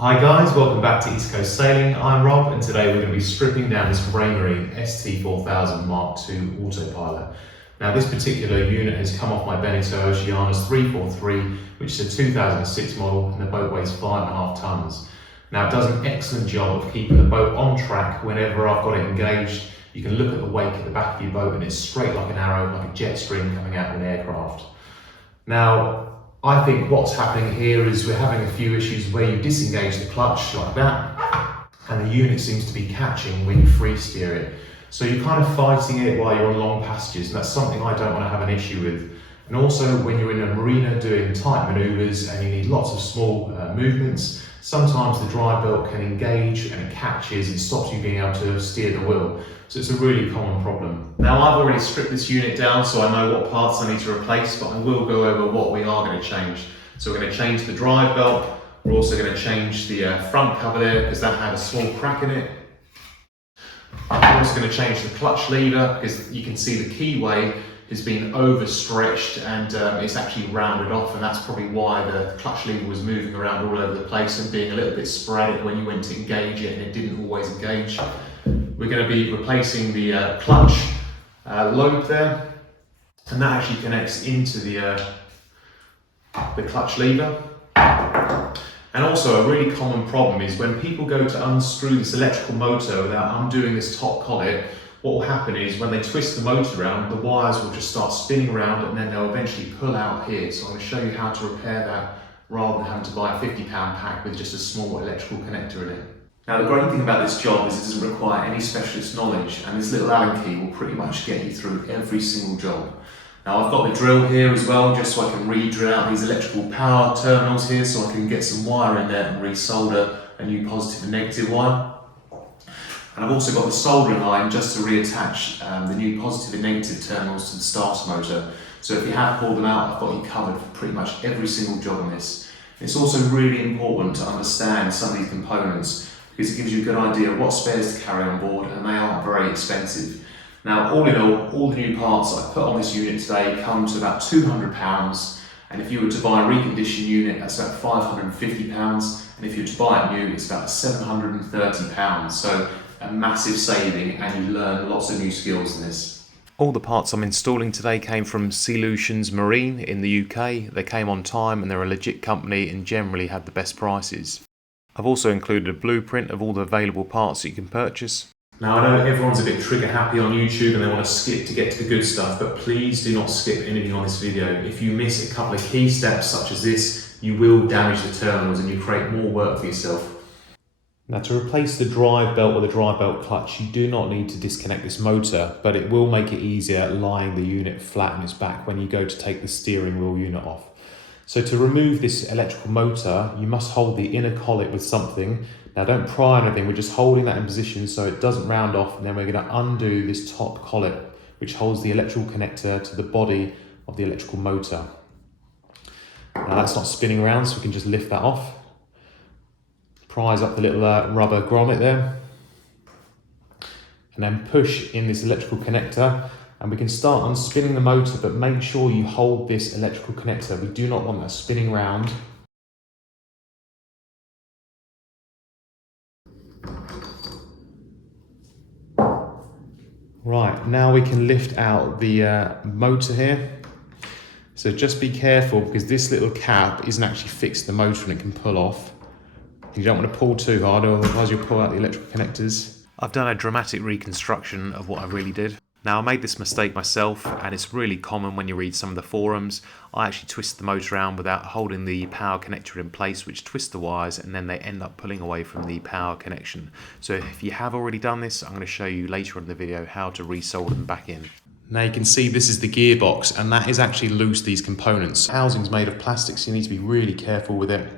Hi guys, welcome back to East Coast Sailing. I'm Rob and today we're going to be stripping down this Raymarine ST4000 Mark II Autopilot. Now this particular unit has come off my Mk2 Oceanus 343, which is a 2006 model, and the boat weighs 5.5 tonnes. Now it does an excellent job of keeping the boat on track whenever I've got it engaged. You can look at the wake at the back of your boat and it's straight like an arrow, like a jet stream coming out of an aircraft. Now, I think what's happening here is we're having a few issues where you disengage the clutch like that and the unit seems to be catching when you free steer it. So you're kind of fighting it while you're on long passages, and that's something I don't want to have an issue with. And also when you're in a marina doing tight manoeuvres and you need lots of small movements, sometimes the drive belt can engage and it catches and stops you being able to steer the wheel. So it's a really common problem. Now I've already stripped this unit down so I know what parts I need to replace, but I will go over what we are going to change. So we're going to change the drive belt. We're also going to change the front cover there because that had a small crack in it. I'm also going to change the clutch lever because you can see the keyway has been overstretched and it's actually rounded off, and that's probably why the clutch lever was moving around all over the place and being a little bit sporadic when you went to engage it and it didn't always engage. We're going to be replacing the clutch lobe there, and that actually connects into the clutch lever. And also a really common problem is when people go to unscrew this electrical motor without undoing this top collet, what will happen is when they twist the motor around, the wires will just start spinning around and then they'll eventually pull out here. So I'm going to show you how to repair that rather than having to buy a £50 pack with just a small electrical connector in it. Now the great thing about this job is it doesn't require any specialist knowledge, and this little Allen key will pretty much get you through every single job. Now I've got the drill here as well, just so I can re-drill out these electrical power terminals here so I can get some wire in there and re-solder a new positive and negative wire. And I've also got the soldering line just to reattach the new positive and negative terminals to the starter motor. So if you have pulled them out, I've got you covered for pretty much every single job on this. It's also really important to understand some of these components because it gives you a good idea of what spares to carry on board, and they aren't very expensive. Now, all in all the new parts I've put on this unit today come to about £200, and if you were to buy a reconditioned unit, that's about £550, and if you were to buy it new, it's about £730. So a massive saving, and you learn lots of new skills in this. All the parts I'm installing today came from Solutions Marine in the UK. They came on time and they're a legit company and generally have the best prices. I've also included a blueprint of all the available parts that you can purchase. Now I know everyone's a bit trigger happy on YouTube and they want to skip to get to the good stuff, but please do not skip anything on this video. If you miss a couple of key steps such as this, you will damage the terminals and you create more work for yourself. Now to replace the drive belt or the drive belt clutch, you do not need to disconnect this motor, but it will make it easier lying the unit flat on its back when you go to take the steering wheel unit off. So to remove this electrical motor, you must hold the inner collet with something. Now don't pry on anything, we're just holding that in position so it doesn't round off, and then we're going to undo this top collet which holds the electrical connector to the body of the electrical motor. Now that's not spinning around, so we can just lift that off. Prise up the little rubber grommet there, and then push in this electrical connector, and we can start unspinning the motor, but make sure you hold this electrical connector. We do not want that spinning round. Right, now we can lift out the motor here. So just be careful because this little cap isn't actually fixed to the motor and it can pull off. You don't want to pull too hard, otherwise you'll pull out the electrical connectors. I've done a dramatic reconstruction of what I really did. Now I made this mistake myself, and it's really common when you read some of the forums. I actually twist the motor around without holding the power connector in place, which twists the wires and then they end up pulling away from the power connection. So if you have already done this, I'm going to show you later on in the video how to re-solder them back in. Now you can see this is the gearbox, and that is actually loose, these components. The housing's made of plastic, so you need to be really careful with it.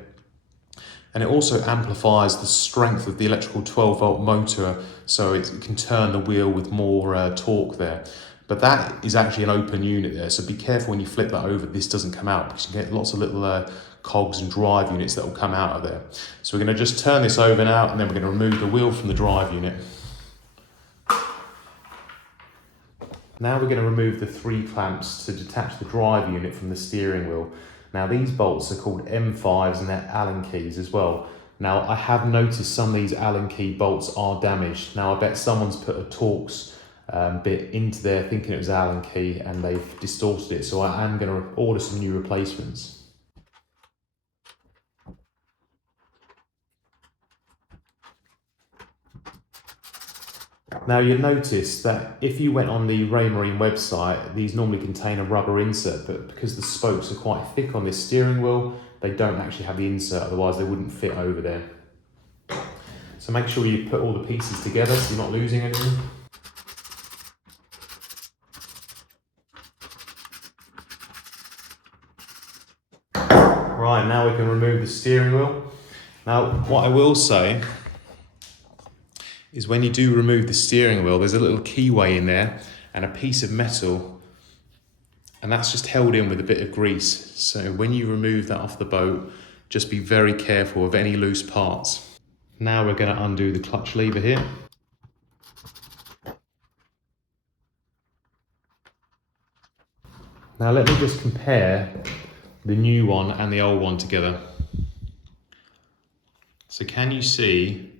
And it also amplifies the strength of the electrical 12-volt motor, so it can turn the wheel with more torque there. But that is actually an open unit there, so be careful when you flip that over, this doesn't come out, because you get lots of little cogs and drive units that will come out of there. So we're going to just turn this over now, and then we're going to remove the wheel from the drive unit. Now we're going to remove the 3 clamps to detach the drive unit from the steering wheel. Now these bolts are called M5s and they're Allen keys as well. Now I have noticed some of these Allen key bolts are damaged. Now I bet someone's put a Torx bit into there thinking it was Allen key and they've distorted it, so I am going to order some new replacements. Now you'll notice that if you went on the Raymarine website, these normally contain a rubber insert, but because the spokes are quite thick on this steering wheel, they don't actually have the insert, otherwise they wouldn't fit over there. So make sure you put all the pieces together so you're not losing anything. Right, now we can remove the steering wheel. Now what I will say is when you do remove the steering wheel, there's a little keyway in there and a piece of metal, and that's just held in with a bit of grease. So when you remove that off the boat, just be very careful of any loose parts. Now we're going to undo the clutch lever here. Now let me just compare the new one and the old one together. So can you see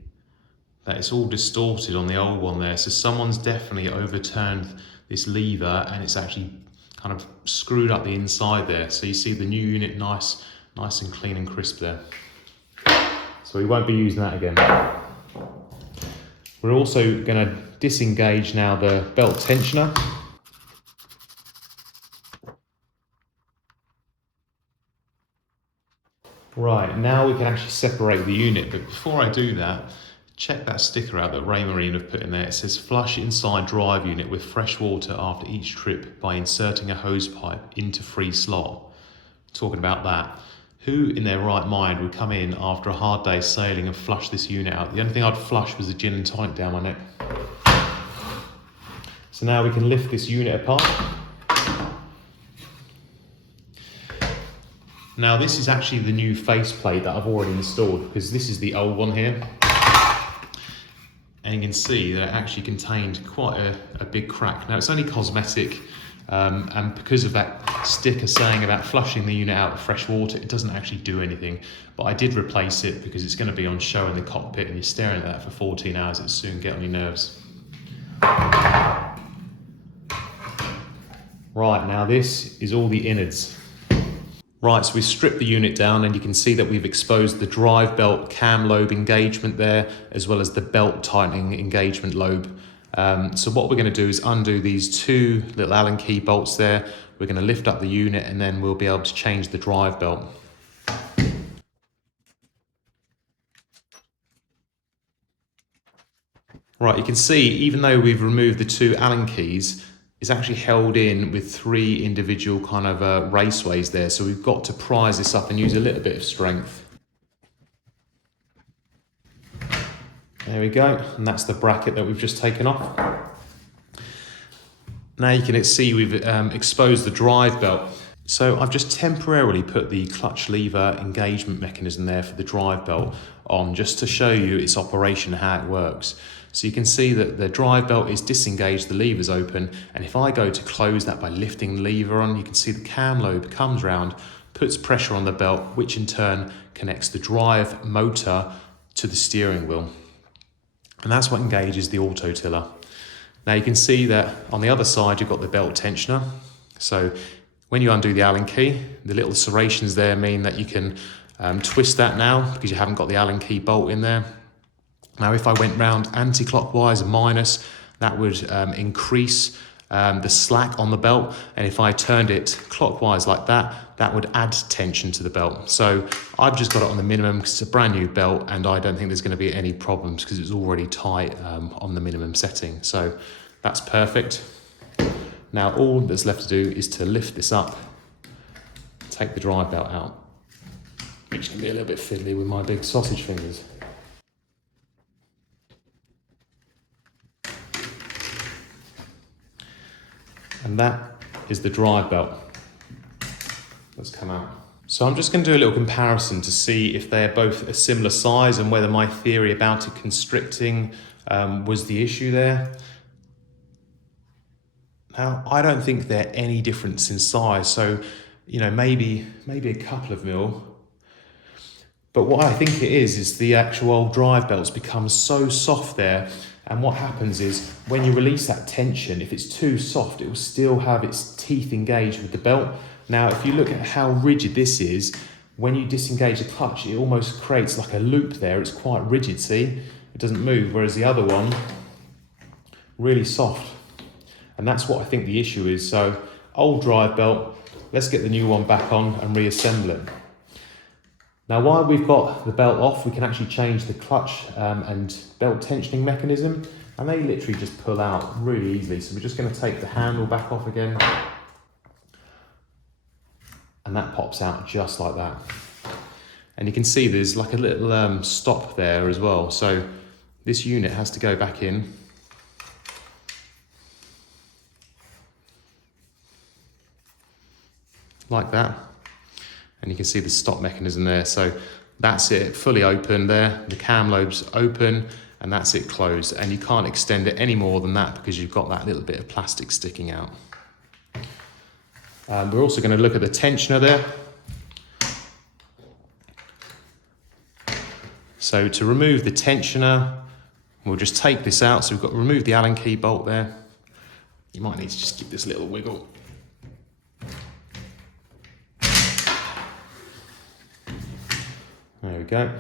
that it's all distorted on the old one there? So someone's definitely overturned this lever and it's actually kind of screwed up the inside there. So you see the new unit nice and clean and crisp there. So we won't be using that again. We're also going to disengage now the belt tensioner. Right, now we can actually separate the unit, but before I do that, check that sticker out that Raymarine have put in there. It says flush inside drive unit with fresh water after each trip by inserting a hose pipe into free slot. Talking about that, who in their right mind would come in after a hard day sailing and flush this unit out? The only thing I'd flush was the gin and tonic down my neck. So now we can lift this unit apart. Now this is actually the new faceplate that I've already installed, because this is the old one here. And you can see that it actually contained quite a big crack. Now it's only cosmetic, and because of that sticker saying about flushing the unit out with fresh water, it doesn't actually do anything. But I did replace it because it's going to be on show in the cockpit, and you're staring at that for 14 hours, it'll soon get on your nerves. Right, now this is all the innards. Right, so we've stripped the unit down and you can see that we've exposed the drive belt cam lobe engagement there, as well as the belt tightening engagement lobe. So what we're going to do is undo these two little Allen key bolts there. We're going to lift up the unit and then we'll be able to change the drive belt. Right, you can see even though we've removed the two Allen keys, it's actually held in with three individual kind of raceways there. So we've got to prise this up and use a little bit of strength. There we go, and that's the bracket that we've just taken off. Now you can see we've exposed the drive belt. So I've just temporarily put the clutch lever engagement mechanism there for the drive belt on, just to show you its operation, how it works. So you can see that the drive belt is disengaged, the lever's open, and if I go to close that by lifting the lever on, you can see the cam lobe comes round, puts pressure on the belt, which in turn connects the drive motor to the steering wheel. And that's what engages the auto tiller. Now you can see that on the other side you've got the belt tensioner. So when you undo the Allen key, the little serrations there mean that you can twist that now because you haven't got the Allen key bolt in there. Now if I went round anti-clockwise and minus, that would increase the slack on the belt, and if I turned it clockwise like that, that would add tension to the belt. So I've just got it on the minimum because it's a brand new belt and I don't think there's going to be any problems because it's already tight on the minimum setting. So that's perfect. Now all that's left to do is to lift this up, take the drive belt out, which can be a little bit fiddly with my big sausage fingers. And that is the drive belt that's come out. So I'm just going to do a little comparison to see if they're both a similar size and whether my theory about it constricting was the issue there. Now, I don't think they're any difference in size. So, you know, maybe a couple of mil. But what I think it is the actual old drive belts become so soft there. And what happens is when you release that tension, if it's too soft, it will still have its teeth engaged with the belt. Now, if you look at how rigid this is, when you disengage the clutch, it almost creates like a loop there. It's quite rigid, see? It doesn't move, whereas the other one, really soft. And that's what I think the issue is. So, old drive belt, let's get the new one back on and reassemble it. Now, while we've got the belt off, we can actually change the clutch and belt tensioning mechanism, and they literally just pull out really easily. So we're just going to take the handle back off again, and that pops out just like that. And you can see there's like a little stop there as well. So this unit has to go back in. Like that. And you can see the stop mechanism there. So that's it, fully open there. The cam lobe's open, and that's it closed. And you can't extend it any more than that because you've got that little bit of plastic sticking out. We're also going to look at the tensioner there. So to remove the tensioner, we'll just take this out. So we've got to remove the Allen key bolt there. You might need to just give this a little wiggle. There we go.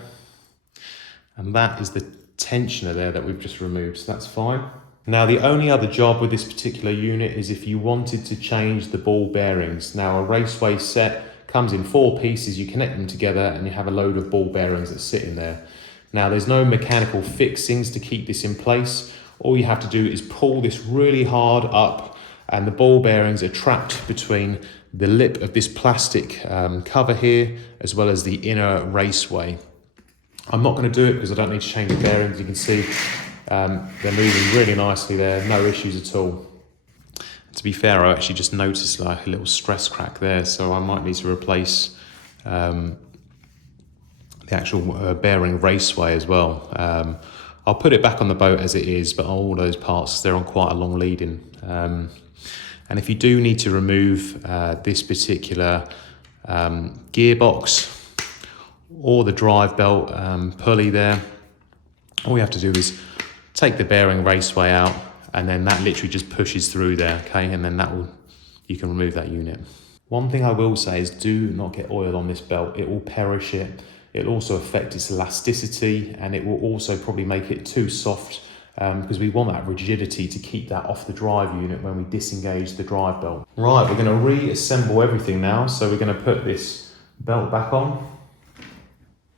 And that is the tensioner there that we've just removed, so that's fine. Now, the only other job with this particular unit is if you wanted to change the ball bearings. Now, a raceway set comes in 4 pieces, you connect them together and you have a load of ball bearings that sit in there. Now, there's no mechanical fixings to keep this in place. All you have to do is pull this really hard up, and the ball bearings are trapped between the lip of this plastic cover here, as well as the inner raceway. I'm not going to do it because I don't need to change the bearings. You can see they're moving really nicely there, no issues at all. To be fair, I actually just noticed like a little stress crack there, so I might need to replace the actual bearing raceway as well. I'll put it back on the boat as it is, but all those parts, they're on quite a long lead-in. And if you do need to remove this particular gearbox or the drive belt pulley there, all you have to do is take the bearing raceway out, and then that literally just pushes through there, okay? And then you can remove that unit. One thing I will say is do not get oil on this belt. It will perish it. It'll also affect its elasticity, and it will also probably make it too soft because we want that rigidity to keep that off the drive unit when we disengage the drive belt. Right, we're going to reassemble everything now. So we're going to put this belt back on.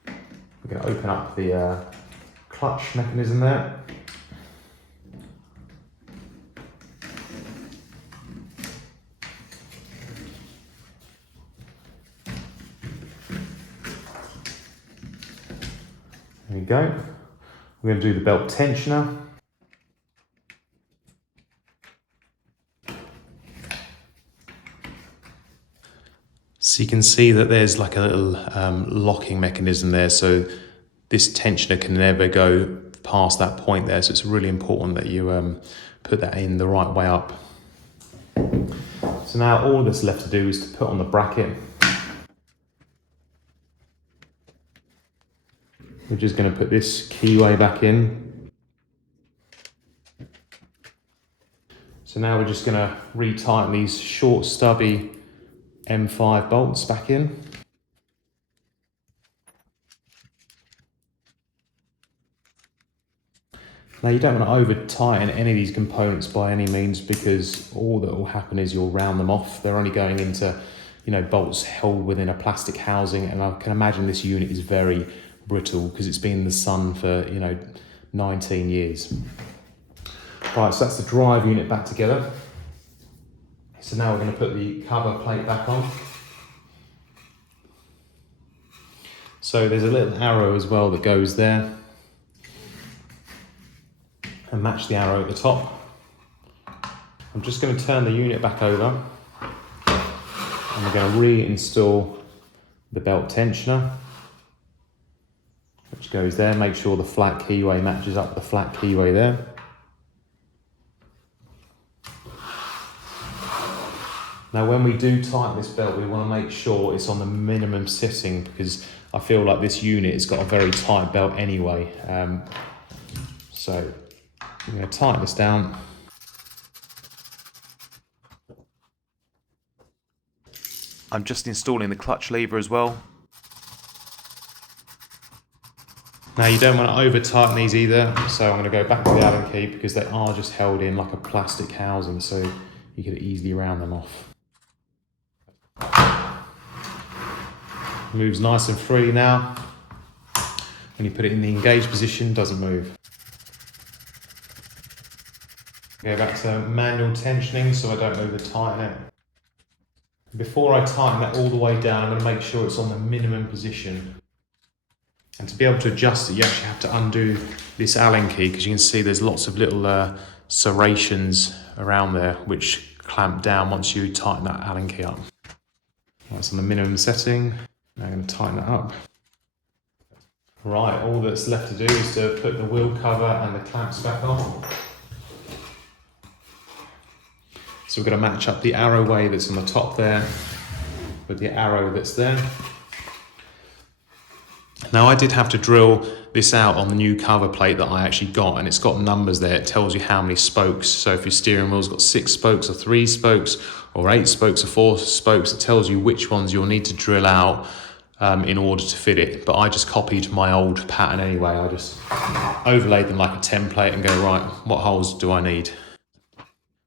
We're going to open up the clutch mechanism there. There we go. We're going to do the belt tensioner. So you can see that there's like a little locking mechanism there, so this tensioner can never go past that point there, so it's really important that you put that in the right way up. So now all that's left to do is to put on the bracket. We're just going to put this keyway back in. So now we're just going to retighten these short stubby M5 bolts back in. Now you don't want to over tighten any of these components by any means, because all that will happen is you'll round them off. They're only going into, bolts held within a plastic housing, and I can imagine this unit is very brittle because it's been in the sun for 19 years. Right, so that's the drive unit back together. So now we're going to put the cover plate back on. So there's a little arrow as well that goes there, and match the arrow at the top. I'm just going to turn the unit back over, and we're going to reinstall the belt tensioner, which goes there. Make sure the flat keyway matches up with the flat keyway there. Now when we do tighten this belt, we want to make sure it's on the minimum setting, because I feel like this unit has got a very tight belt anyway. So I'm going to tighten this down. I'm just installing the clutch lever as well. Now you don't want to over tighten these either, so I'm going to go back to the Allen key because they are just held in like a plastic housing, so you could easily round them off. Moves nice and free now. When you put it in the engaged position, it doesn't move. Go back to manual tensioning so I don't over tighten it. Before I tighten that all the way down, I'm going to make sure it's on the minimum position. And to be able to adjust it, you actually have to undo this Allen key because you can see there's lots of little serrations around there which clamp down once you tighten that Allen key up. That's on the minimum setting. Now I'm going to tighten it up. Right, all that's left to do is to put the wheel cover and the clamps back on. So we're going to match up the arrow way that's on the top there with the arrow that's there. Now I did have to drill this out on the new cover plate that I actually got, and it's got numbers there. It tells you how many spokes. So if your steering wheel's got 6 spokes or 3 spokes or 8 spokes or 4 spokes, it tells you which ones you'll need to drill out in order to fit it. But I just copied my old pattern anyway. I just overlaid them like a template and go, right, what holes do I need?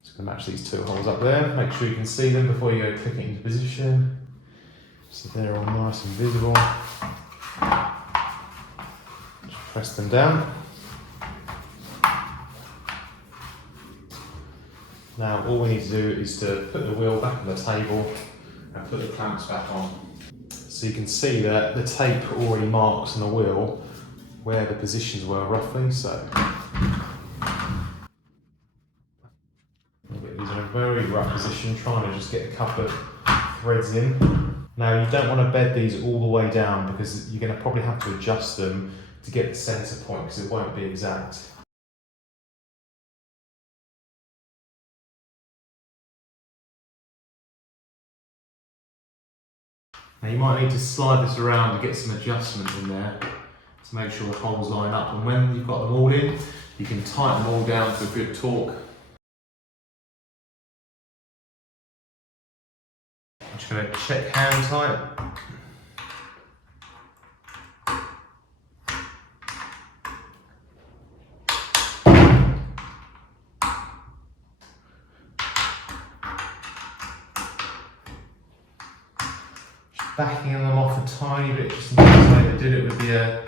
Just gonna match these 2 holes up there. Make sure you can see them before you go clicking into position. So they're all nice and visible. Just press them down. Now all we need to do is to put the wheel back on the table and put the clamps back on. So you can see that the tape already marks on the wheel where the positions were roughly. So we'll get these in a very rough position, trying to just get a couple of threads in. Now you don't want to bed these all the way down because you're going to probably have to adjust them to get the centre point because it won't be exact. Now you might need to slide this around to get some adjustment in there to make sure the holes line up, and when you've got them all in, you can tighten them all down to a good torque. I'm just going to check hand tight. Backing them off a tiny bit just in case I did it with the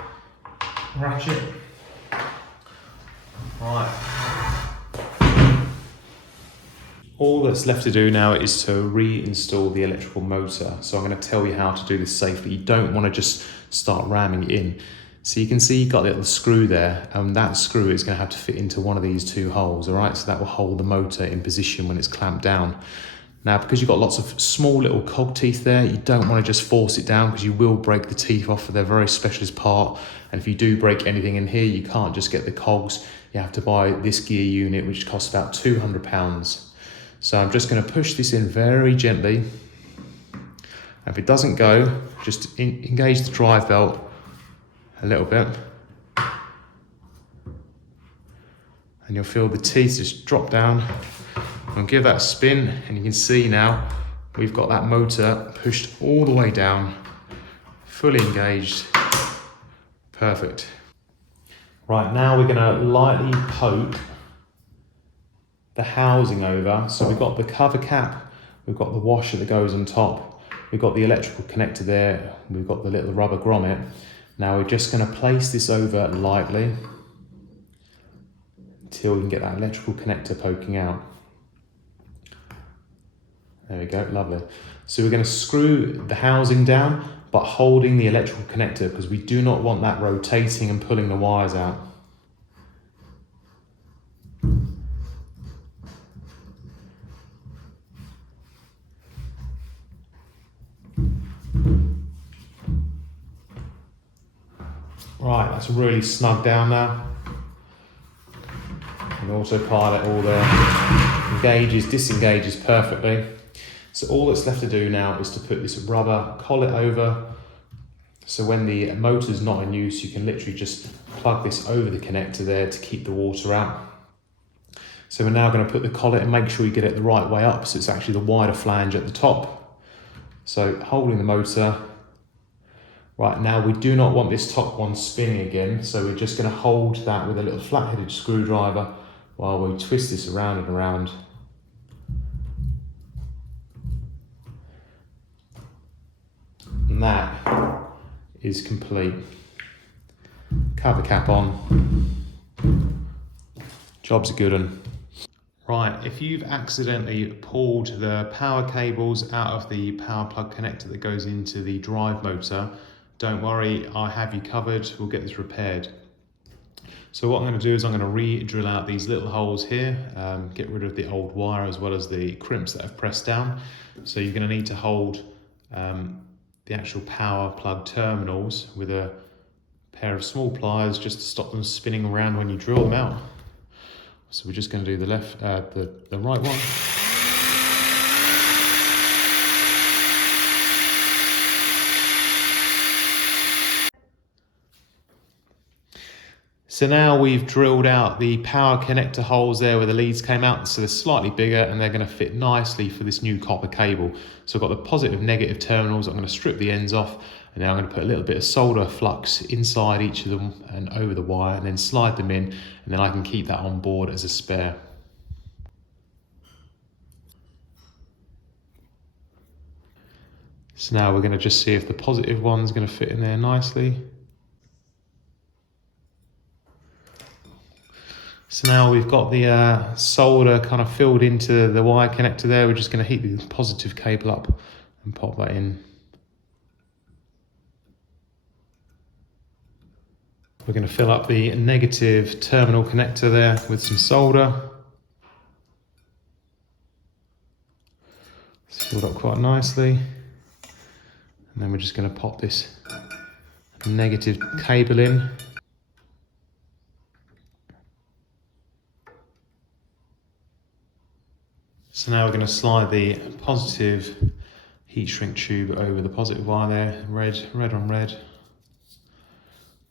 ratchet. Right. All that's left to do now is to reinstall the electrical motor. So I'm going to tell you how to do this safely. You don't want to just start ramming it in. So you can see you've got a little screw there, and that screw is going to have to fit into one of these 2 holes, all right? So that will hold the motor in position when it's clamped down. Now, because you've got lots of small little cog teeth there, you don't want to just force it down because you will break the teeth off. They're a very specialist part. And if you do break anything in here, you can't just get the cogs. You have to buy this gear unit, which costs about £200. So I'm just going to push this in very gently. And if it doesn't go, just engage the drive belt a little bit. And you'll feel the teeth just drop down. And give that a spin, and you can see now we've got that motor pushed all the way down, fully engaged. Perfect. Right, now we're going to lightly poke the housing over. So we've got the cover cap, we've got the washer that goes on top, we've got the electrical connector there, we've got the little rubber grommet. Now we're just going to place this over lightly until we can get that electrical connector poking out. There we go, lovely. So we're going to screw the housing down, but holding the electrical connector because we do not want that rotating and pulling the wires out. Right, that's really snug down now. And autopilot all there engages, disengages perfectly. So all that's left to do now is to put this rubber collet over So when the motor's not in use, you can literally just plug this over the connector there to keep the water out. So we're now going to put the collet and make sure you get it the right way up, so it's actually the wider flange at the top. So holding the motor. Right, now we do not want this top one spinning again, so we're just going to hold that with a little flat-headed screwdriver while we twist this around and around. And that is complete. Cover cap on. Job's a good one. Right, if you've accidentally pulled the power cables out of the power plug connector that goes into the drive motor, don't worry, I have you covered. We'll get this repaired. So what I'm going to do is I'm going to re-drill out these little holes here, get rid of the old wire as well as the crimps that I've pressed down. So you're going to need to hold the actual power plug terminals with a pair of small pliers just to stop them spinning around when you drill them out. So we're just going to do the right one. So now we've drilled out the power connector holes there where the leads came out, so they're slightly bigger and they're going to fit nicely for this new copper cable. So I've got the positive and negative terminals. I'm going to strip the ends off, and now I'm going to put a little bit of solder flux inside each of them and over the wire, and then slide them in, and then I can keep that on board as a spare. So now we're going to just see if the positive one's going to fit in there nicely. So now we've got the solder kind of filled into the wire connector there. We're just going to heat the positive cable up and pop that in. We're going to fill up the negative terminal connector there with some solder. It's filled up quite nicely. And then we're just going to pop this negative cable in. So now we're going to slide the positive heat shrink tube over the positive wire there, red on red.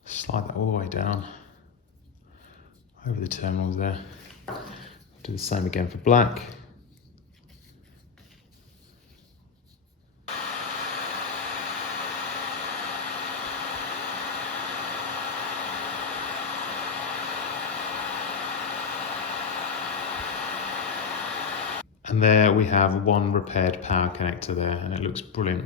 Slide that all the way down over the terminals there. Do the same again for black. And there we have one repaired power connector there, and it looks brilliant.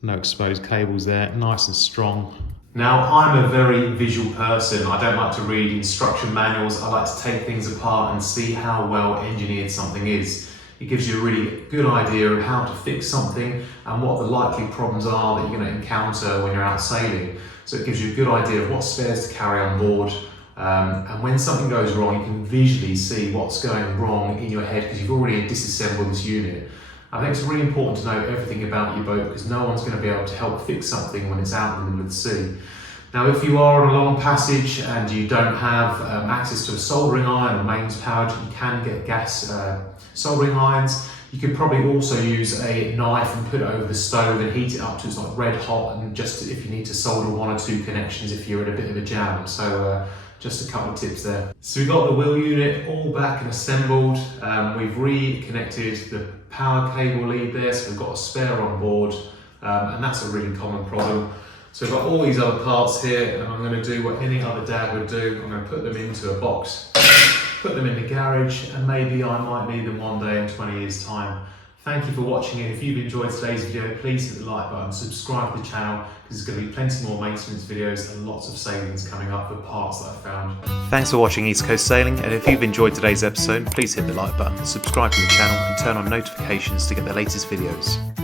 No exposed cables there, nice and strong. Now, I'm a very visual person. I don't like to read instruction manuals. I like to take things apart and see how well engineered something is. It gives you a really good idea of how to fix something and what the likely problems are that you're going to encounter when you're out sailing. So it gives you a good idea of what spares to carry on board. And when something goes wrong, you can visually see what's going wrong in your head because you've already disassembled this unit. I think it's really important to know everything about your boat because no one's going to be able to help fix something when it's out in the middle of the sea. Now, if you are on a long passage and you don't have access to a soldering iron or mains powered, you can get gas soldering irons. You could probably also use a knife and put it over the stove and heat it up to it's like red hot, and just if you need to solder one or two connections if you're in a bit of a jam. So just a couple of tips there. So we've got the wheel unit all back and assembled. We've reconnected the power cable lead there, so we've got a spare on board, and that's a really common problem. So we've got all these other parts here, and I'm going to do what any other dad would do. I'm going to put them into a box, put them in the garage, and maybe I might need them one day in 20 years' time. Thank you for watching, and if you've enjoyed today's video, please hit the like button, subscribe to the channel, because there's going to be plenty more maintenance videos and lots of savings coming up with parts that I've found. Thanks for watching East Coast Sailing, and if you've enjoyed today's episode, please hit the like button, subscribe to the channel, and turn on notifications to get the latest videos.